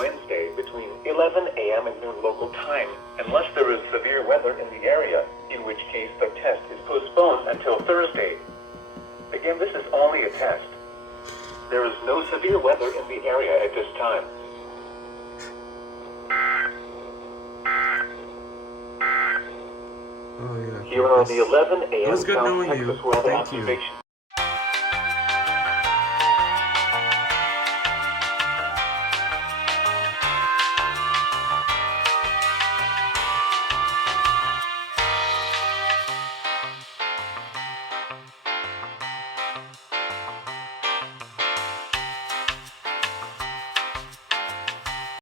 Wednesday between 11 a.m. and noon local time, unless there is severe weather in the area, in which case the test is postponed until Thursday. Again, this is only a test. There is no severe weather in the area at this time. Oh yeah. Here are the 11 a.m. It was good South knowing Texas you. weather Thank you. observation